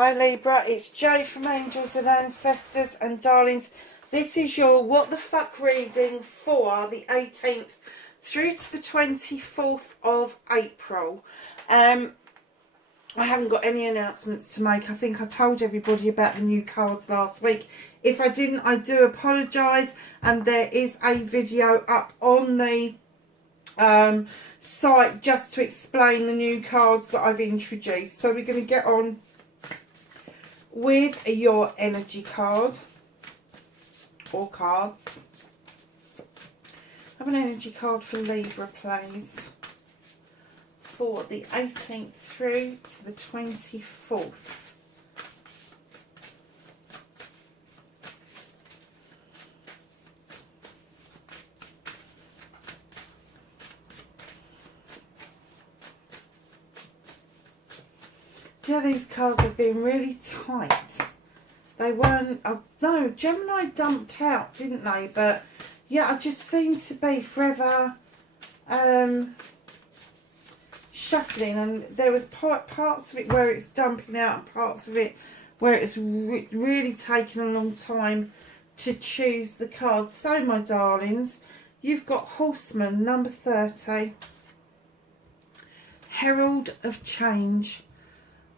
Hi Libra, it's Jo from Angels and Ancestors and Darlings. This is your What the Fuck reading for the 18th through to the 24th of April. I haven't got any announcements to make. I think I told everybody about the new cards last week. If I didn't, I do apologise, and there is a video up on the site just to explain the new cards that I've introduced. So we're going to get on with your energy card or cards. Have an energy card for Libra, please, for the 18th through to the 24th. Yeah, these cards have been really tight. They weren't, no, Gemini dumped out, didn't they? But yeah, I just seem to be forever shuffling, and there was parts of it where it's dumping out and parts of it where it's really taken a long time to choose the cards. So my darlings, you've got Horseman number 30, Herald of Change.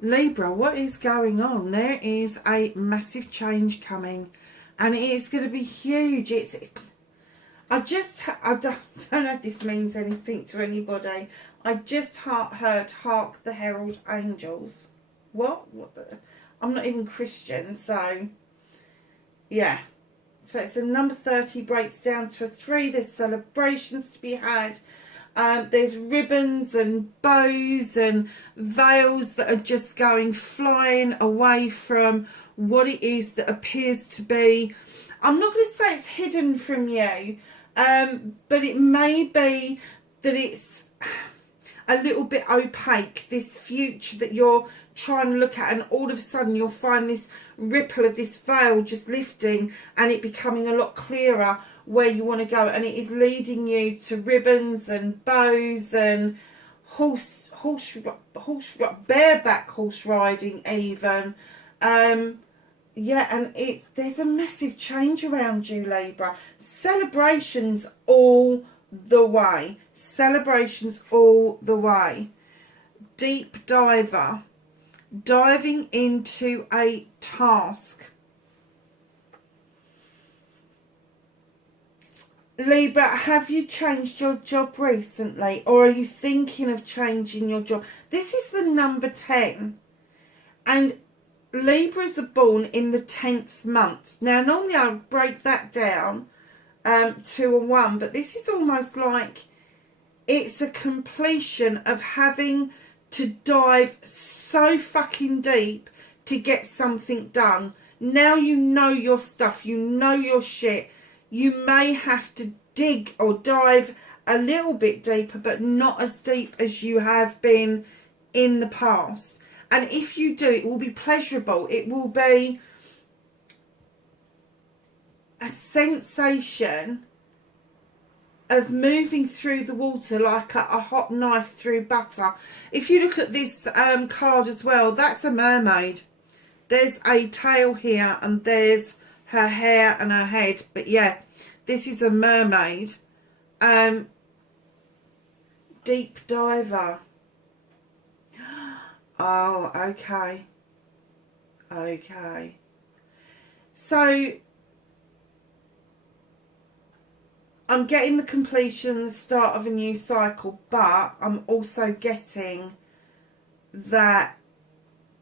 Libra, what is going on? There is a massive change coming, and it is going to be huge. I don't know if this means anything to anybody. I just heard hark the herald angels. What I'm not even Christian, so yeah. So it's a number 30, breaks down to a 3. There's celebrations to be had. There's ribbons and bows and veils that are just going flying away from what it is that appears to be, I'm not going to say it's hidden from you, but it may be that it's a little bit opaque, this future that you're trying to look at, and all of a sudden you'll find this ripple of this veil just lifting and it becoming a lot clearer where you want to go, and it is leading you to ribbons and bows and bareback horse riding even. Yeah, and there's a massive change around you, Libra. Celebrations all the way. Celebrations all the way. Deep diver. Diving into a task. Libra, have you changed your job recently, or are you thinking of changing your job? This is the number 10, and Libras are born in the 10th month. Now, normally I would break that down to a 1, but this is almost like it's a completion of having to dive so fucking deep to get something done. Now you know your stuff, you know your shit. You may have to dig or dive a little bit deeper, but not as deep as you have been in the past. And if you do, it will be pleasurable. It will be a sensation of moving through the water like a hot knife through butter. If you look at this card as well, that's a mermaid. There's a tail here, and there's her hair and her head, but yeah, this is a mermaid. Deep diver. Oh, okay. Okay. So I'm getting the completion, the start of a new cycle, but I'm also getting that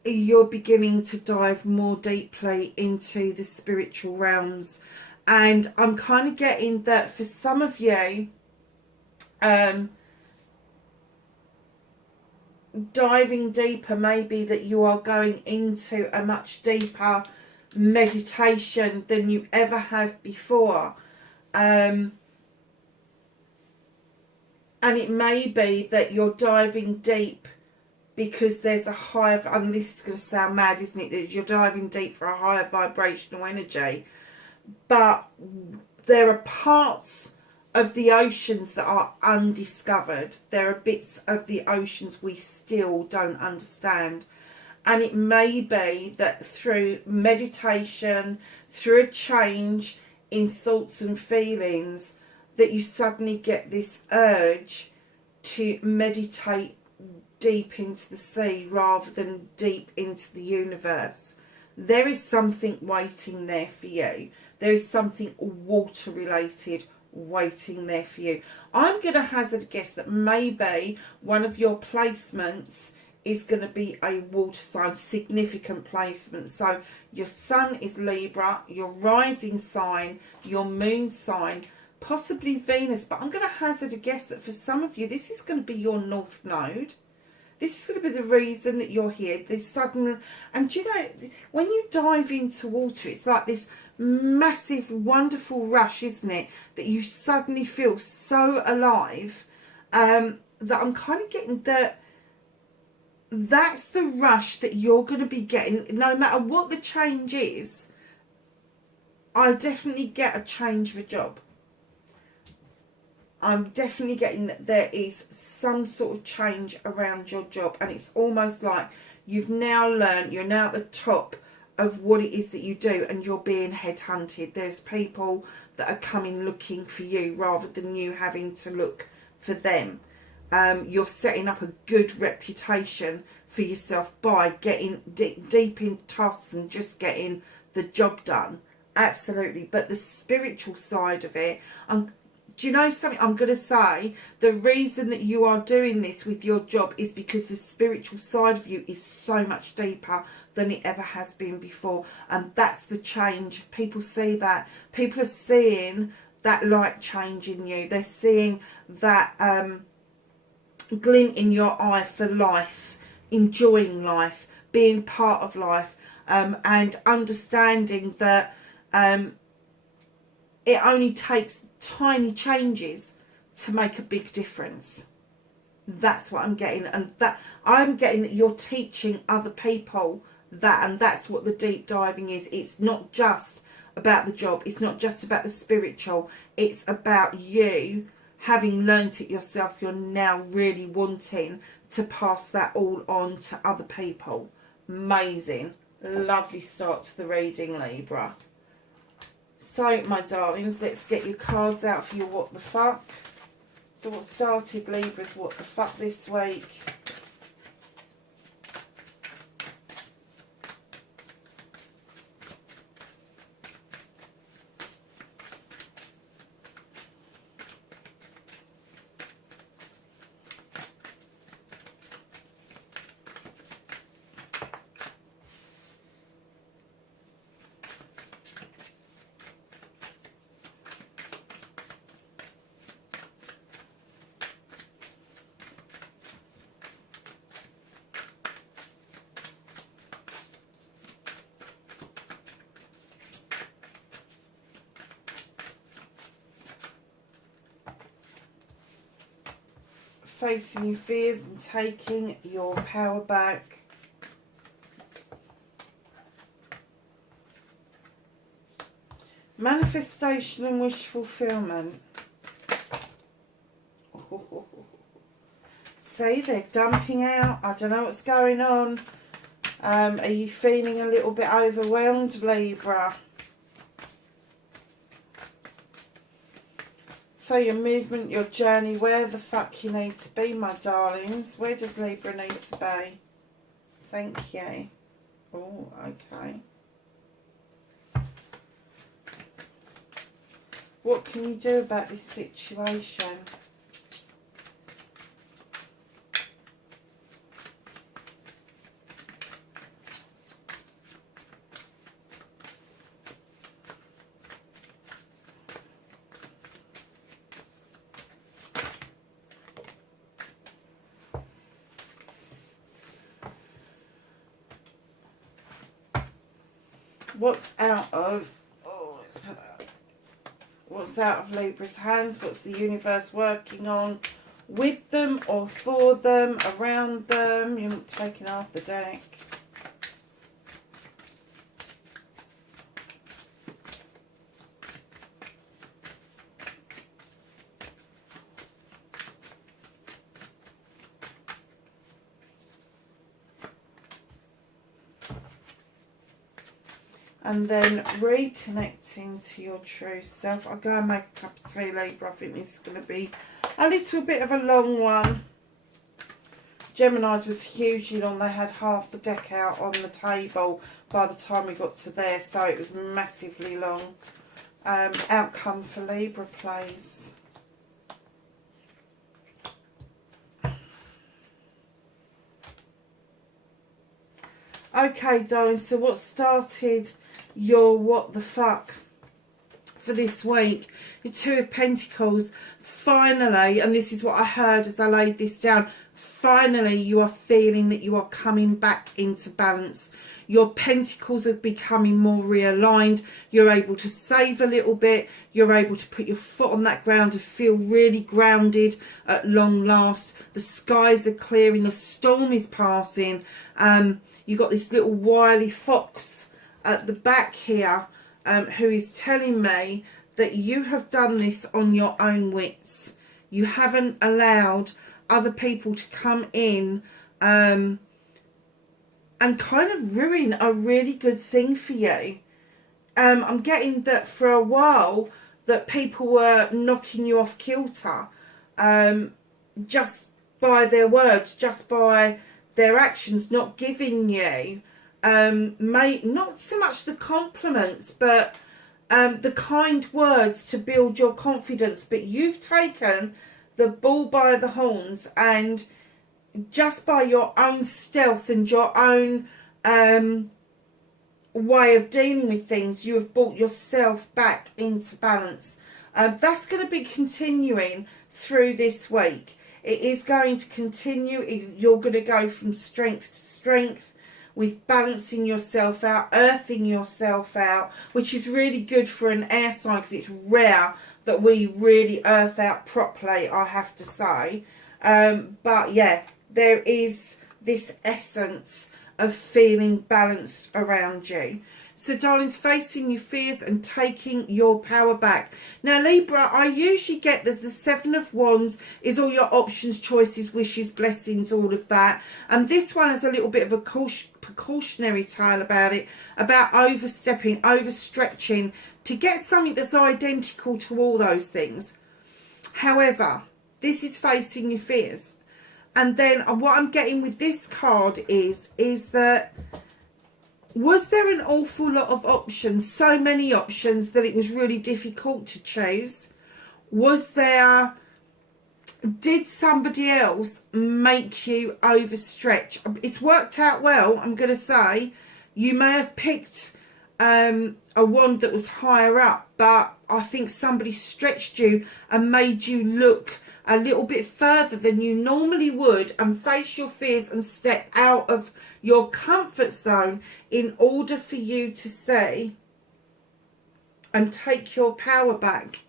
you're beginning to dive more deeply into the spiritual realms. And I'm kind of getting that for some of you, diving deeper may be that you are going into a much deeper meditation than you ever have before. And it may be that you're diving deep because there's a higher, and this is going to sound mad, isn't it, that you're diving deep for a higher vibrational energy. But there are parts of the oceans that are undiscovered. There are bits of the oceans we still don't understand. And it may be that through meditation, through a change in thoughts and feelings, that you suddenly get this urge to meditate deep into the sea rather than deep into the universe. There is something waiting there for you. There is something water related waiting there for you. I'm going to hazard a guess that maybe one of your placements is going to be a water sign, significant placement. So your sun is Libra, your rising sign, your moon sign, possibly Venus. But I'm going to hazard a guess that for some of you, this is going to be your north node. This is going to be the reason that you're here. This sudden, and do you know, when you dive into water, it's like this massive, wonderful rush, isn't it? That you suddenly feel so alive, that I'm kind of getting that. That's the rush that you're going to be getting, no matter what the change is. I definitely get a change of a job. I'm definitely getting that there is some sort of change around your job, and it's almost like you've now learned, you're now at the top of what it is that you do, and you're being headhunted. There's people that are coming looking for you rather than you having to look for them. You're setting up a good reputation for yourself by getting deep in tasks and just getting the job done. Absolutely. But the spiritual side of it, do you know something? I'm going to say the reason that you are doing this with your job is because the spiritual side of you is so much deeper than it ever has been before. And that's the change. People see that. People are seeing that light change in you. They're seeing that glint in your eye for life, enjoying life, being part of life, and understanding that it only takes tiny changes to make a big difference. That's what I'm getting, and that I'm getting that you're teaching other people that, and that's what the deep diving is. It's not just about the job, it's not just about the spiritual, it's about you having learnt it yourself. You're now really wanting to pass that all on to other people. Amazing, lovely start to the reading, Libra. So, my darlings, let's get your cards out for your what the fuck. So what started Libra's what the fuck this week? Facing your fears and taking your power back. Manifestation and wish fulfillment. See, they're dumping out. I don't know what's going on. Are you feeling a little bit overwhelmed, Libra? So your movement, your journey, where the fuck you need to be, my darlings. Where does Libra need to be? Thank you. Oh, okay. What can you do about this situation? What's out of, oh, let's put that, what's out of Libra's hands? What's the universe working on with them or for them, around them? You're not taking half the deck. And then reconnecting to your true self. I'll go and make a cup of tea, Libra. I think this is going to be a little bit of a long one. Gemini's was hugely long. They had half the deck out on the table by the time we got to there, so it was massively long. Outcome for Libra, please. Okay, darling, so what started your what the fuck for this week? Your Two of Pentacles. Finally, and this is what I heard as I laid this down, finally you are feeling that you are coming back into balance. Your pentacles are becoming more realigned. You're able to save a little bit. You're able to put your foot on that ground and feel really grounded at long last. The skies are clearing. The storm is passing. You've got this little wily fox at the back here who is telling me that you have done this on your own wits. You haven't allowed other people to come in and kind of ruin a really good thing for you. I'm getting that for a while that people were knocking you off kilter just by their words, just by their actions, not giving you not so much the compliments, but the kind words to build your confidence. But you've taken the bull by the horns, and just by your own stealth and your own way of dealing with things, you have brought yourself back into balance. That's going to be continuing through this week. It is going to continue. You're going to go from strength to strength with balancing yourself out, earthing yourself out, which is really good for an air sign because it's rare that we really earth out properly, I have to say. But yeah, there is this essence of feeling balanced around you. So darlings, facing your fears and taking your power back. Now Libra, I usually get there's the Seven of Wands is all your options, choices, wishes, blessings, all of that. And this one has a little bit of a precautionary tale about it, about overstepping, overstretching to get something that's identical to all those things. However, this is facing your fears. And then what I'm getting with this card is that was there an awful lot of options, so many options that it was really difficult to choose? Did somebody else make you overstretch? It's worked out well, I'm going to say. You may have picked a wand that was higher up, but I think somebody stretched you and made you look a little bit further than you normally would and face your fears and step out of your comfort zone in order for you to see and take your power back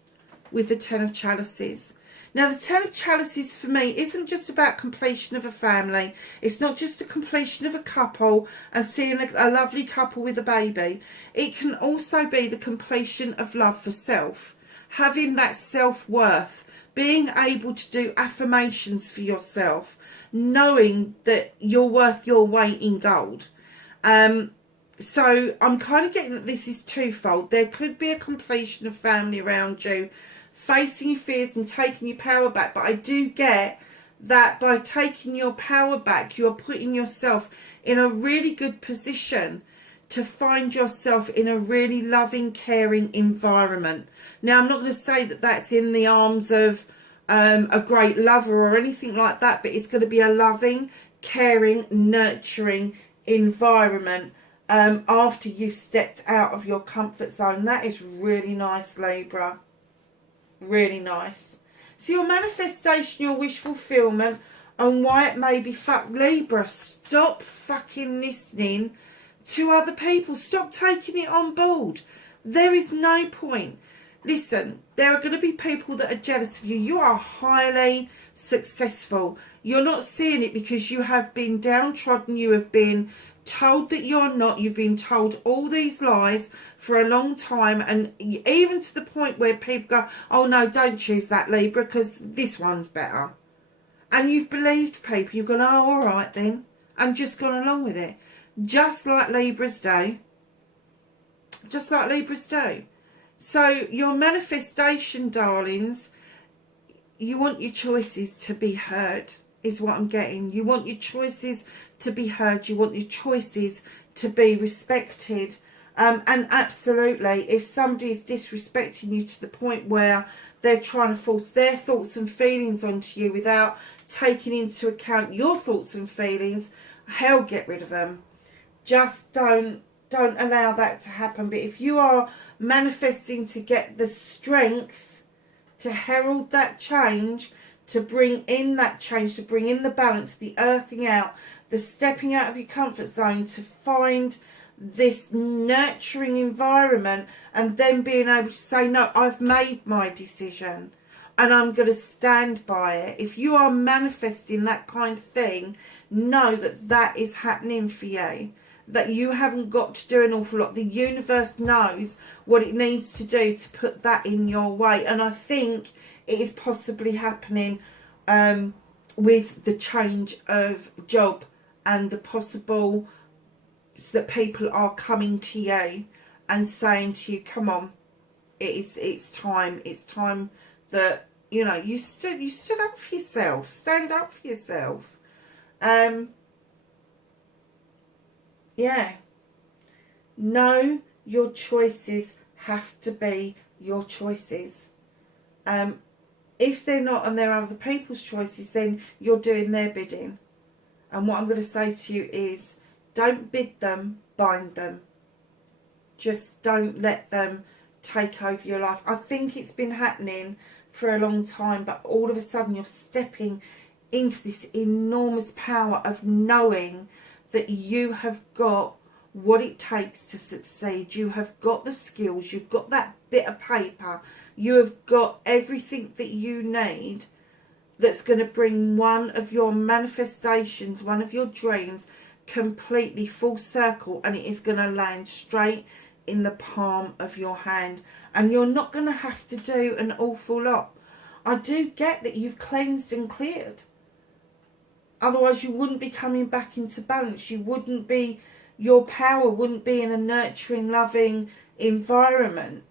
with the Ten of Chalices. Now, the Ten of Chalices for me isn't just about completion of a family. It's not just a completion of a couple and seeing a lovely couple with a baby. It can also be the completion of love for self, having that self-worth, being able to do affirmations for yourself, knowing that you're worth your weight in gold. So I'm kind of getting that this is twofold. There could be a completion of family around you, facing your fears and taking your power back. But I do get that by taking your power back, you are putting yourself in a really good position to find yourself in a really loving, caring environment. Now, I'm not going to say that that's in the arms of a great lover or anything like that, but it's going to be a loving, caring, nurturing environment after you've stepped out of your comfort zone. That is really nice, Libra. Really nice. So your manifestation, your wish fulfillment, and why it may be Libra, stop fucking listening to other people. Stop taking it on board. There is no point. Listen, there are going to be people that are jealous of you. You are highly successful. You're not seeing it because you have been downtrodden. You have been told that you're not. You've been told all these lies for a long time. And even to the point where people go, oh no, don't choose that, Libra, because this one's better. And you've believed people. You've gone, oh, all right then. And just gone along with it. Just like Libra's day. just like Libras do. So your manifestation, darlings, you want your choices to be heard, is what I'm getting. You want your choices to be heard. You want your choices to be respected. And absolutely, if somebody is disrespecting you to the point where they're trying to force their thoughts and feelings onto you without taking into account your thoughts and feelings, hell, get rid of them. Just don't allow that to happen. But if you are manifesting to get the strength to herald that change, to bring in that change, to bring in the balance, the earthing out, the stepping out of your comfort zone, to find this nurturing environment, and then being able to say, no, I've made my decision and I'm going to stand by it. If you are manifesting that kind of thing, know that that is happening for you. That you haven't got to do an awful lot. The universe knows what it needs to do to put that in your way. And I think it is possibly happening with the change of job and the possible that people are coming to you and saying to you, come on, it's time that, you know, you stood up for yourself. Stand up for yourself. Yeah. No, your choices have to be your choices. If they're not and they're other people's choices, then you're doing their bidding. And what I'm going to say to you is, don't bid them, bind them. Just don't let them take over your life. I think it's been happening for a long time, but all of a sudden you're stepping into this enormous power of knowing that you have got what it takes to succeed. You have got the skills, you've got that bit of paper, you have got everything that you need that's going to bring one of your manifestations, one of your dreams, completely full circle, and it is going to land straight in the palm of your hand. And you're not going to have to do an awful lot. I do get that you've cleansed and cleared. Otherwise you wouldn't be coming back into balance. You wouldn't be, your power wouldn't be in a nurturing, loving environment.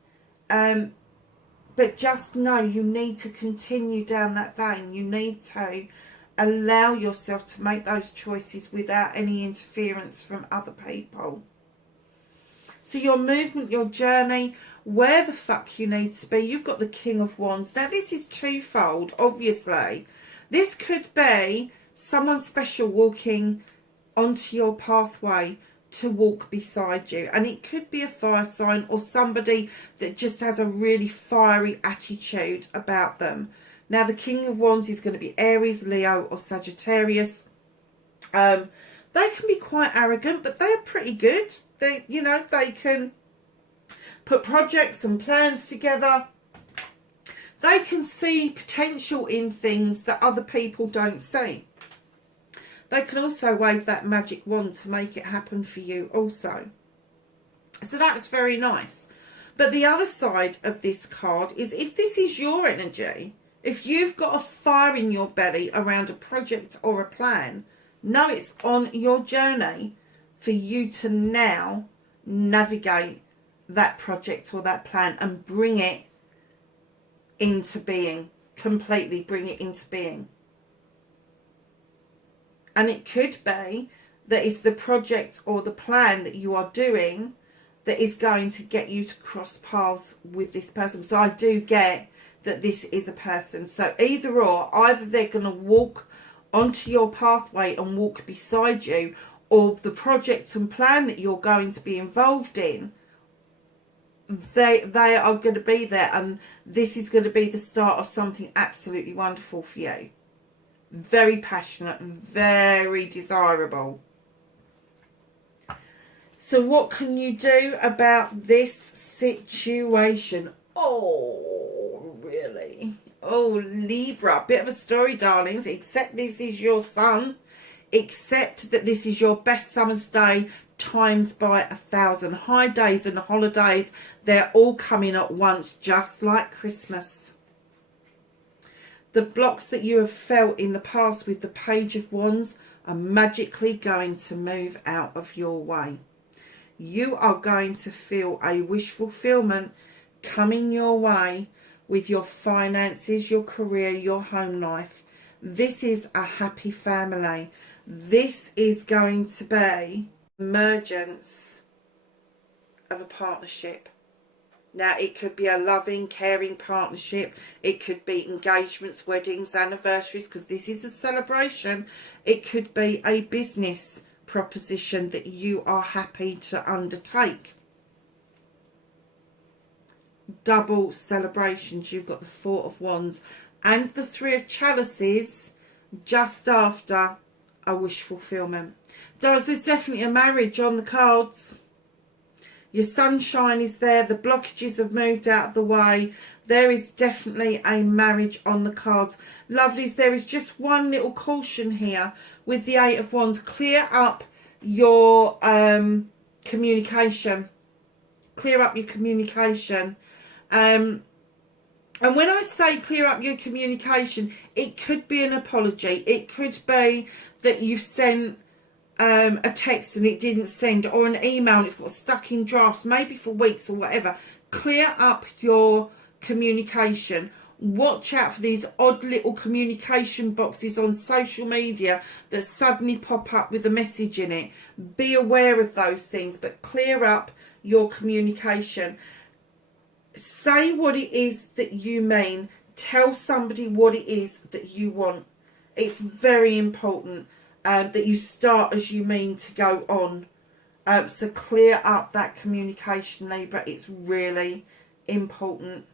But just know you need to continue down that vein. You need to allow yourself to make those choices without any interference from other people. So your movement, your journey, where the fuck you need to be. You've got the King of Wands. Now this is twofold, obviously. This could be someone special walking onto your pathway to walk beside you. And it could be a fire sign or somebody that just has a really fiery attitude about them. Now the King of Wands is going to be Aries, Leo or Sagittarius. They can be quite arrogant, but they're pretty good. They, you know, they can put projects and plans together. They can see potential in things that other people don't see. They can also wave that magic wand to make it happen for you also. So that's very nice. But the other side of this card is, if this is your energy, if you've got a fire in your belly around a project or a plan, know it's on your journey for you to now navigate that project or that plan and bring it into being. Completely bring it into being. And it could be that it's the project or the plan that you are doing that is going to get you to cross paths with this person. So I do get that this is a person. So either or, either they're going to walk onto your pathway and walk beside you, or the project and plan that you're going to be involved in, they are going to be there, and this is going to be the start of something absolutely wonderful for you. Very passionate, very desirable. So what can you do about this situation? Oh, really? Oh, Libra. Bit of a story, darlings. Except this is your sun. Except that this is your best summer's day times by 1,000. High days and holidays, they're all coming at once, just like Christmas. The blocks that you have felt in the past with the Page of Wands are magically going to move out of your way. you are going to feel a wish fulfillment coming your way with your finances, your career, your home life. This is a happy family. This is going to be emergence of a partnership. Now, it could be a loving, caring partnership. It could be engagements, weddings, anniversaries, because this is a celebration. It could be a business proposition that you are happy to undertake. Double celebrations. You've got the Four of Wands and the Three of Chalices just after a wish fulfillment. There's definitely a marriage on the cards. Your sunshine is there. The blockages have moved out of the way. There is definitely a marriage on the cards. Lovelies, there is just one little caution here with the Eight of Wands. Clear up your communication. Clear up your communication. And when I say clear up your communication, it could be an apology. It could be that you've sent a text and it didn't send, or an email and it's got stuck in drafts, maybe for weeks or whatever. Clear up your communication. Watch out for these odd little communication boxes on social media that suddenly pop up with a message in it. Be aware of those things, but clear up your communication. Say what it is that you mean. Tell somebody what it is that you want. It's very important that you start as you mean to go on. So clear up that communication, Libra. It's really important.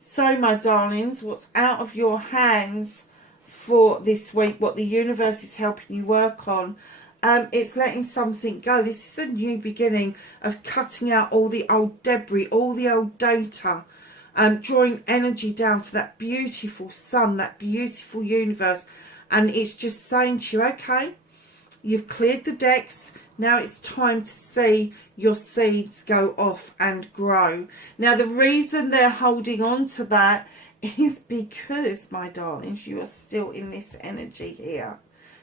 So, my darlings, what's out of your hands for this week, what the universe is helping you work on, it's letting something go. This is a new beginning of cutting out all the old debris, all the old data, drawing energy down for that beautiful sun, that beautiful universe. And it's just saying to you, okay, you've cleared the decks. Now it's time to see your seeds go off and grow. Now, the reason they're holding on to that is because, my darlings, you are still in this energy here.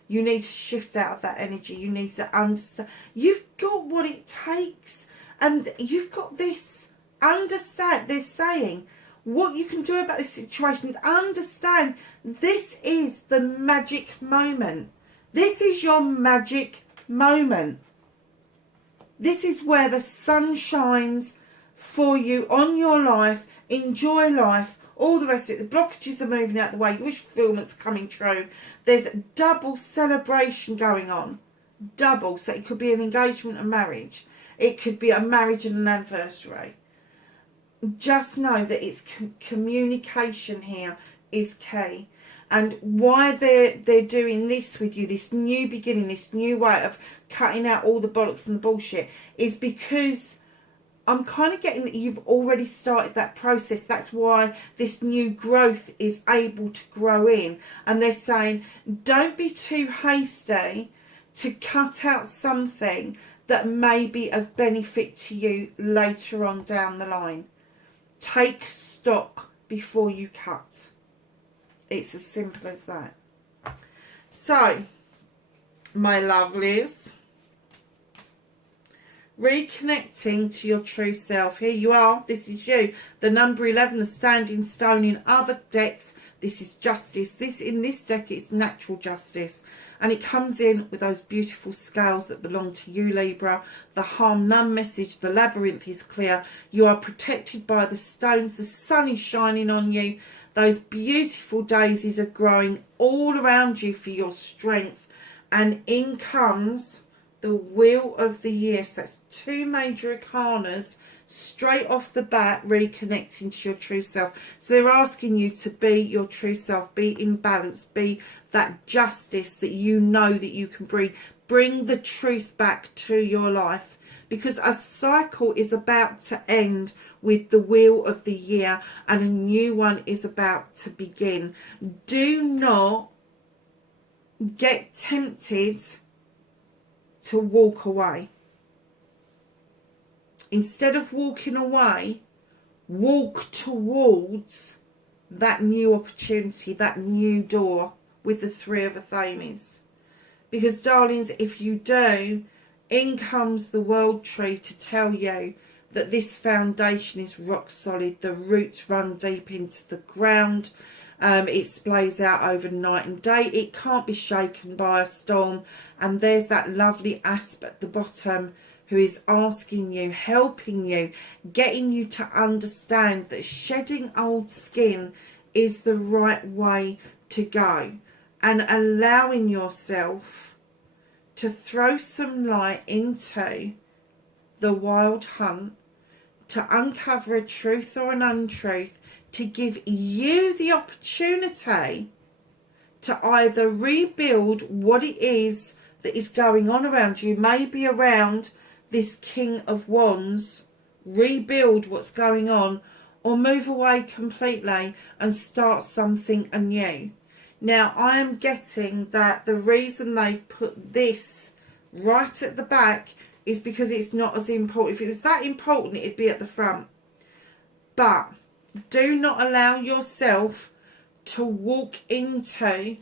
You need to shift out of that energy. You need to understand. You've got what it takes. And you've got this. Understand. They're saying what you can do about this situation is understand this is the magic moment. This is your magic moment. This is where the sun shines for you on your life. Enjoy life. All the rest of it. The blockages are moving out the way. Your wish fulfillment's coming true. There's double celebration going on. Double. So it could be an engagement and marriage. It could be a marriage and an anniversary. Just know that it's communication here is key. And why they're doing this with you, this new beginning, this new way of cutting out all the bollocks and the bullshit, is because I'm kind of getting that you've already started that process. That's why this new growth is able to grow in. And they're saying, don't be too hasty to cut out something that may be of benefit to you later on down the line. Take stock before you cut. It's as simple as that. So, my lovelies, reconnecting to your true self. Here you are. This is you. The number 11, the standing stone. In other decks, this is justice. In this deck, it's natural justice. And it comes in with those beautiful scales that belong to you, Libra. The harm none message, the labyrinth is clear. You are protected by the stones. The sun is shining on you. Those beautiful daisies are growing all around you for your strength. And in comes the Wheel of the Year. So that's two major arcanas straight off the bat, reconnecting to your true self. So they're asking you to be your true self, be in balance, be that justice that you know that you can bring. Bring the truth back to your life, because a cycle is about to end with the Wheel of the Year and a new one is about to begin. Do not get tempted to walk away. Instead of walking away, walk towards that new opportunity, that new door with the Three of Athames. Because, darlings, if you do, In comes the world tree to tell you that this foundation is rock solid. The roots run deep into the ground. It splays out over night and day. It can't be shaken by a storm. And there's that lovely asp at the bottom who is asking you, helping you, getting you to understand that shedding old skin is the right way to go, and allowing yourself to throw some light into the wild hunt, to uncover a truth or an untruth, to give you the opportunity to either rebuild what it is that is going on around you, maybe around this King of Wands, rebuild what's going on, or move away completely and start something anew. Now, I am getting that the reason they've put this right at the back is because it's not as important. If it was that important, it'd be at the front. But do not allow yourself to walk into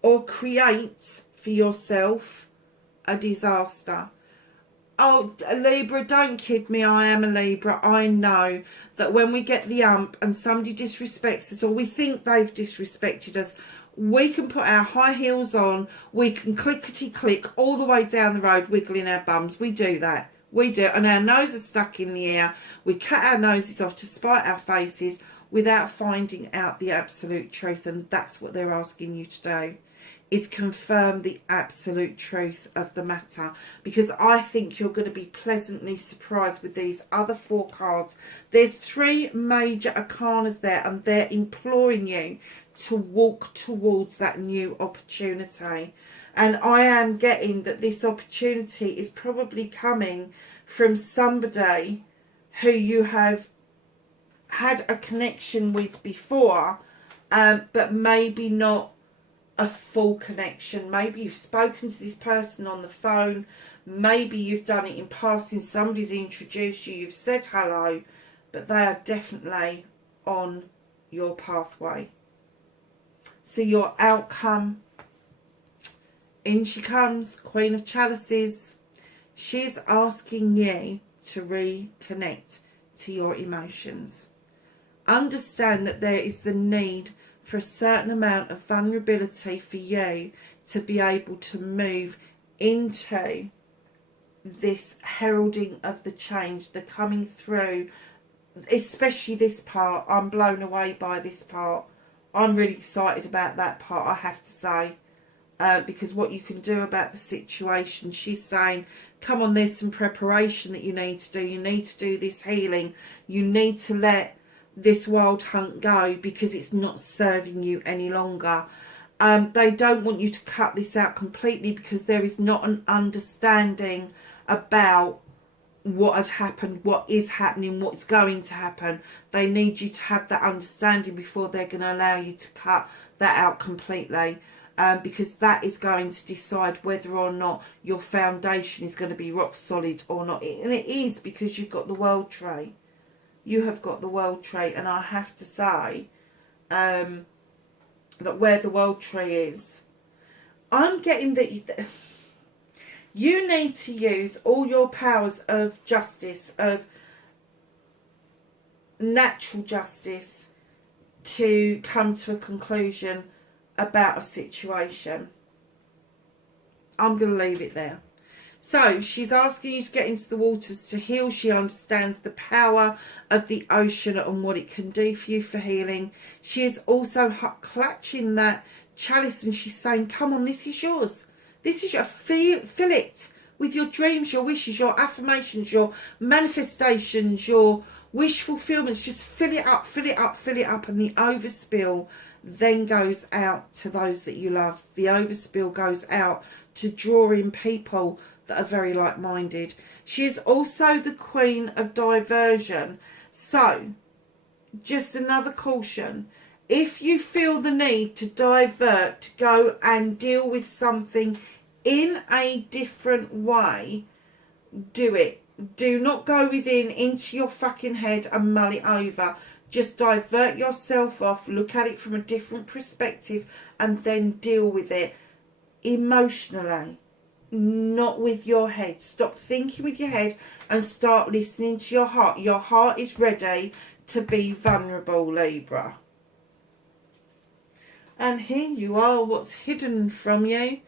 or create for yourself a disaster. Oh, Libra, don't kid me. I am a Libra. I know that when we get the ump and somebody disrespects us, or we think they've disrespected us, we can put our high heels on, we can clickety-click all the way down the road, wiggling our bums. We do that. We do. And our nose is stuck in the air. We cut our noses off to spite our faces without finding out the absolute truth. And that's what they're asking you to do, is confirm the absolute truth of the matter. Because I think you're going to be pleasantly surprised with these other 4 cards. There's 3 major arcanas there, and they're imploring you to walk towards that new opportunity. And I am getting that this opportunity is probably coming from somebody who you have had a connection with before, but maybe not a full connection. Maybe you've spoken to this person on the phone, maybe you've done it in passing, somebody's introduced you, you've said hello, but they are definitely on your pathway. So your outcome, in she comes, Queen of Chalices. She's asking you to reconnect to your emotions. Understand that there is the need for a certain amount of vulnerability for you to be able to move into this heralding of the change, the coming through, especially this part. I'm blown away by this part. I'm really excited about that part, I have to say, because what you can do about the situation. She's saying, come on, there's some preparation that you need to do. You need to do this healing. You need to let this wild hunt go because it's not serving you any longer. They don't want you to cut this out completely because there is not an understanding about what had happened, what is happening, what's going to happen. They need you to have that understanding before they're going to allow you to cut that out completely, because that is going to decide whether or not your foundation is going to be rock solid or not. And it is, because you've got the world tree. You have got the world tree, and I have to say that where the world tree is, I'm getting that you need to use all your powers of justice, of natural justice, to come to a conclusion about a situation. I'm going to leave it there. So she's asking you to get into the waters to heal. She understands the power of the ocean and what it can do for you for healing. She is also clutching that chalice, and she's saying, come on, this is yours. This is your, fill it with your dreams, your wishes, your affirmations, your manifestations, your wish fulfillments. Just fill it up, fill it up, fill it up. And the overspill then goes out to those that you love. The overspill goes out to draw in people that are very like-minded. She is also the queen of diversion. So, just another caution. If you feel the need to divert, to go and deal with something in a different way, do it. Do not go into your fucking head and mull it over. Just divert yourself off, look at it from a different perspective, and then deal with it emotionally. not with your head. Stop thinking with your head and start listening to your heart. Your heart is ready to be vulnerable, Libra. And here you are. What's hidden from you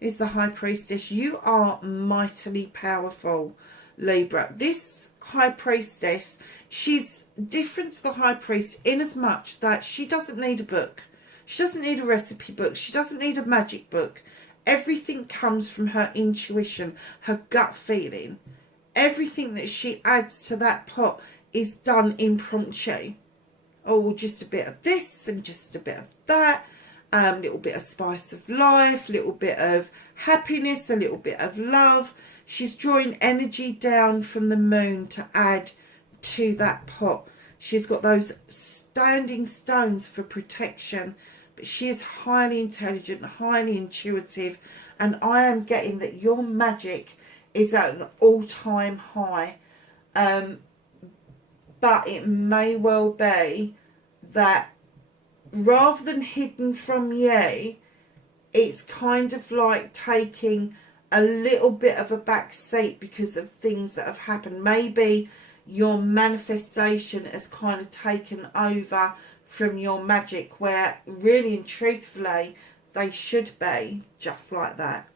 is the High Priestess. You are mightily powerful, Libra. This High Priestess, she's different to the High Priest in as much that she doesn't need a book. She doesn't need a recipe book. She doesn't need a magic book. Everything comes from her intuition, her gut feeling. Everything that she adds to that pot is done impromptu. Oh, just a bit of this and just a bit of that. Little bit of spice of life, little bit of happiness, a little bit of love. She's drawing energy down from the moon to add to that pot. She's got those standing stones for protection. But she is highly intelligent, highly intuitive, and I am getting that your magic is at an all-time high. But it may well be that rather than hidden from you, it's kind of like taking a little bit of a back seat because of things that have happened. Maybe your manifestation has kind of taken over from your magic, where really and truthfully they should be just like that.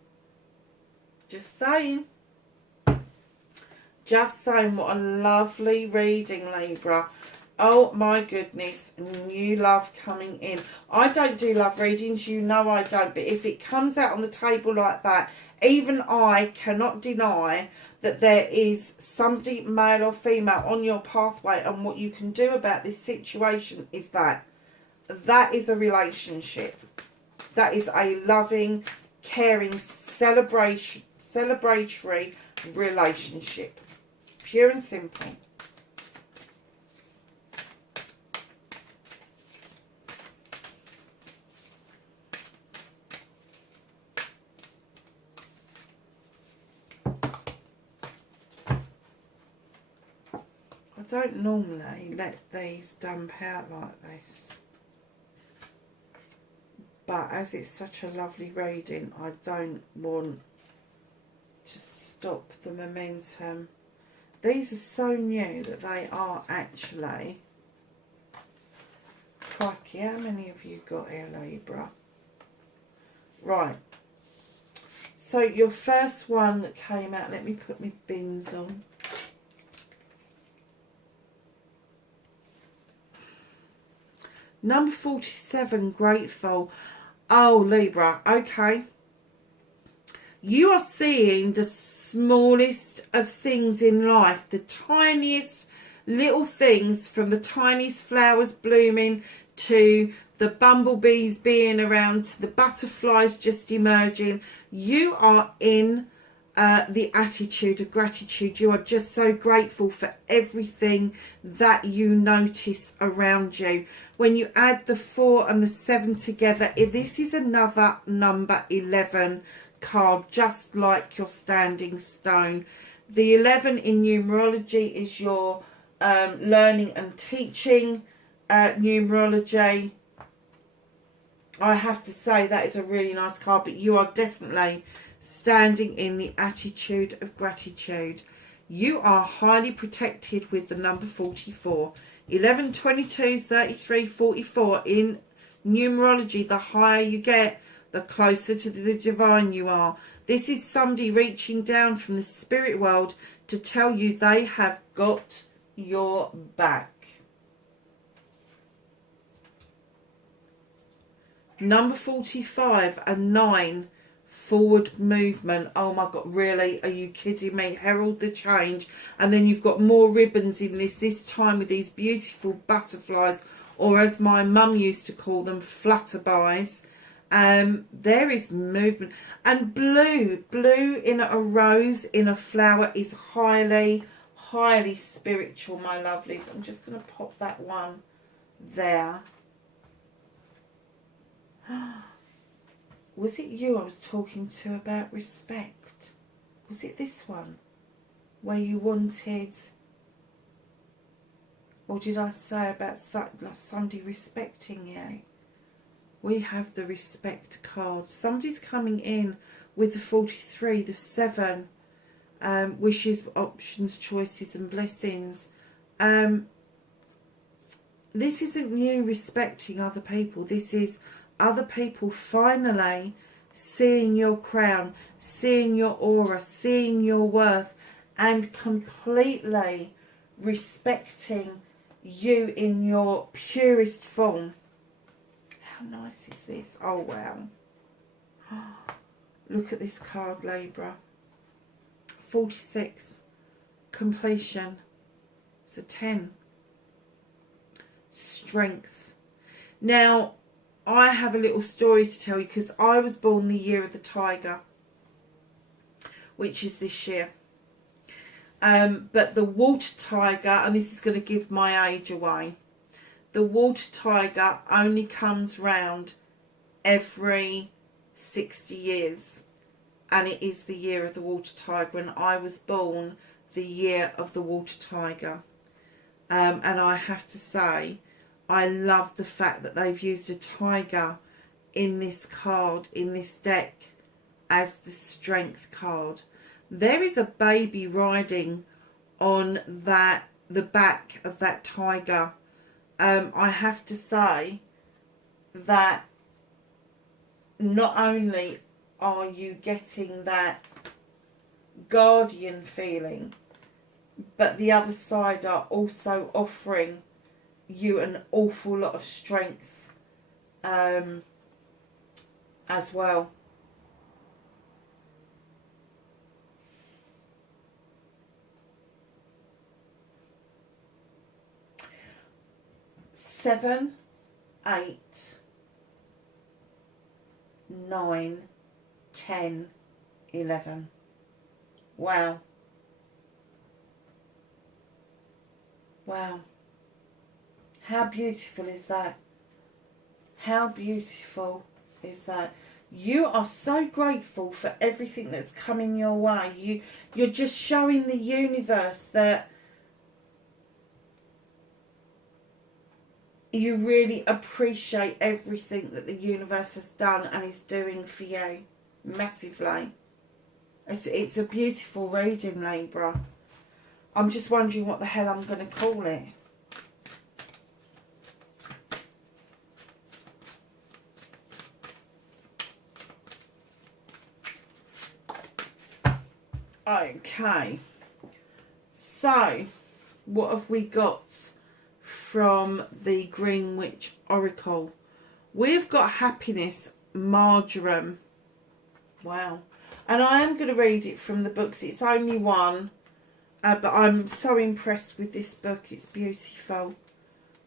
Just saying. Just saying. What a lovely reading, Libra. Oh my goodness, new love coming in. I don't do love readings, you know I don't, but if it comes out on the table like that, even I cannot deny that there is somebody, male or female, on your pathway, and what you can do about this situation is that is a relationship. That is a loving, caring, celebratory relationship. Pure and simple. I don't normally let these dump out like this, but as it's such a lovely reading, I don't want to stop the momentum. These are so new that they are actually... Crikey, how many have you got here, Libra? Right. So your first one that came out, let me put my bins on. Number 47, grateful. Oh, Libra, okay. You are seeing the smallest of things in life, the tiniest little things, from the tiniest flowers blooming to the bumblebees being around to the butterflies just emerging. You are in the attitude of gratitude. You are just so grateful for everything that you notice around you. When you add the 4 and the 7 together, this is another number 11 card, just like your standing stone. The 11 in numerology is your learning and teaching numerology. I have to say that is a really nice card, but you are definitely standing in the attitude of gratitude. You are highly protected with the number 44. 11, 22, 33, 44 in numerology. The higher you get, the closer to the divine you are. This is somebody reaching down from the spirit world to tell you they have got your back. Number 45, a 9. Forward movement. Oh my god, really? Are you kidding me? Herald the change. And then you've got more ribbons in this time with these beautiful butterflies, or as my mum used to call them, flutterbies. There is movement. And blue in a rose, in a flower, is highly spiritual, my lovelies. I'm just going to pop that one there. Was it you I was talking to about respect? Was it this one? Where you wanted... Or did I say about somebody respecting you? we have the respect card. Somebody's coming in with the 43, the 7, wishes, options, choices and blessings. This isn't you respecting other people. This is other people finally seeing your crown, seeing your aura, seeing your worth, and completely respecting you in your purest form. How nice is this? Oh, wow. Look at this card, Libra. 46. Completion. It's a 10. Strength. Now, I have a little story to tell you because I was born the year of the tiger, which is this year. But the water tiger, and this is going to give my age away, the water tiger only comes round every 60 years. And it is the year of the water tiger. And I was born the year of the water tiger. And I have to say, I love the fact that they've used a tiger in this card, in this deck, as the strength card. There is a baby riding on that, the back of that tiger. I have to say that not only are you getting that guardian feeling, but the other side are also offering you an awful lot of strength as well. Seven, 8, 9, 10, 11. Wow. Wow. How beautiful is that? How beautiful is that? You are so grateful for everything that's coming your way. You're just showing the universe that you really appreciate everything that the universe has done and is doing for you. Massively. It's a beautiful reading, Libra. I'm just wondering what the hell I'm going to call it. Okay. So, what have we got from the Green Witch Oracle? We've got happiness, marjoram. Wow. And I am going to read it from the books. It's only one. But I'm so impressed with this book. It's beautiful.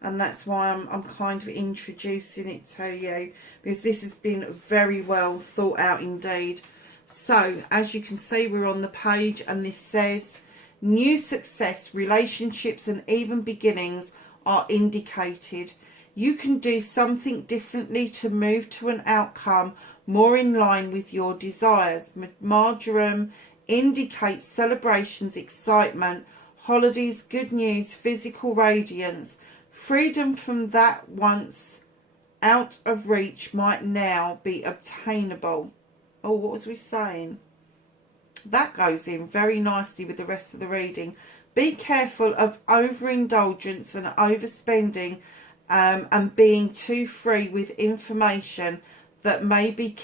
And that's why I'm kind of introducing it to you. Because this has been very well thought out indeed. So, as you can see, we're on the page. And this says, new success, relationships and even beginnings are indicated. You can do something differently to move to an outcome more in line with your desires. Marjoram indicates celebrations, excitement, holidays, good news, physical radiance. Freedom from that once out of reach might now be obtainable. Oh, what was we saying? That goes in very nicely with the rest of the reading. Be careful of overindulgence and overspending and being too free with information that may be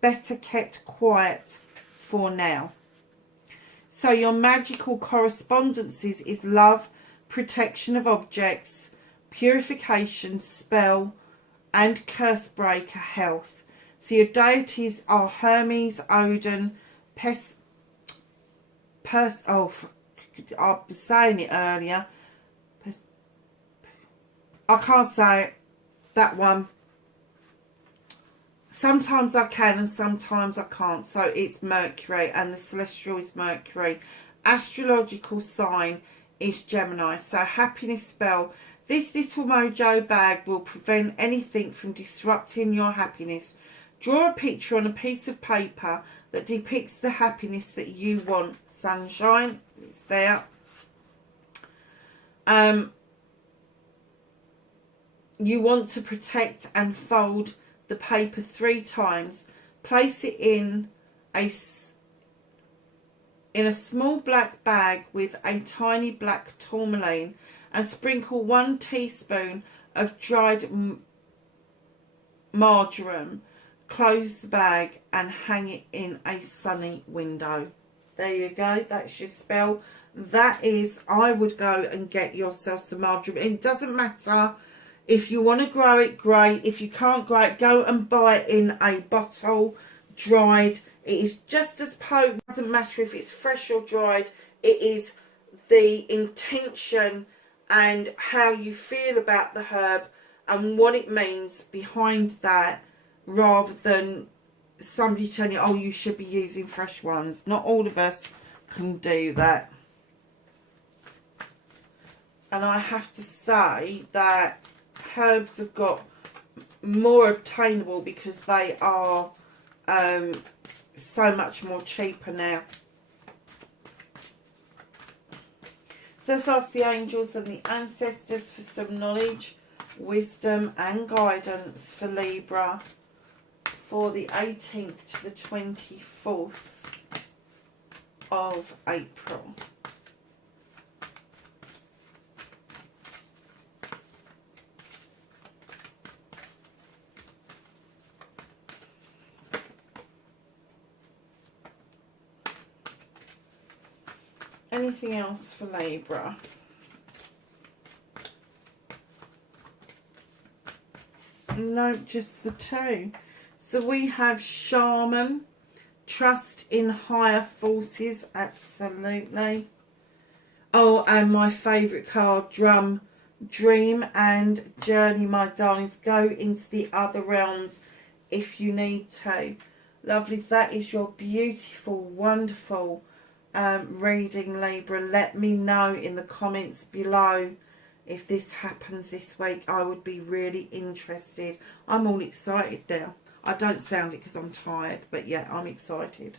better kept quiet for now. So your magical correspondences is love, protection of objects, purification, spell, and curse breaker health. So your deities are Hermes, Odin, I was saying it earlier. I can't say it. That one. Sometimes I can and sometimes I can't. So it's Mercury and the celestial is Mercury. Astrological sign is Gemini. So happiness spell. This little mojo bag will prevent anything from disrupting your happiness. Draw a picture on a piece of paper that depicts the happiness that you want. Sunshine. It's there. you want to protect and fold the paper 3 times. Place it in a small black bag with a tiny black tourmaline and sprinkle 1 teaspoon of dried marjoram. Close the bag and hang it in a sunny window. There you go, that's your spell. That is, I would go and get yourself some marjoram. It doesn't matter if you want to grow it, great. If you can't grow it, go and buy it in a bottle, dried. It is just as potent. It doesn't matter if it's fresh or dried. It is the intention and how you feel about the herb and what it means behind that, rather than somebody telling you, oh, you should be using fresh ones. Not all of us can do that. And I have to say that herbs have got more obtainable because they are so much more cheaper now. So let's ask the angels and the ancestors for some knowledge, wisdom and guidance for Libra for the 18th to the 24th of April. Anything else for Libra? No, just the 2. So we have shaman, trust in higher forces, absolutely. Oh, and my favourite card, drum, dream and journey, my darlings. Go into the other realms if you need to. Lovely, that is your beautiful, wonderful reading, Libra. Let me know in the comments below if this happens this week. I would be really interested. I'm all excited now. I don't sound it because I'm tired, but yeah, I'm excited.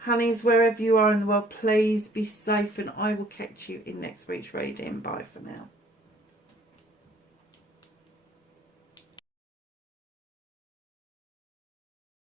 Honeys, wherever you are in the world, please be safe, and I will catch you in next week's reading. Bye for now.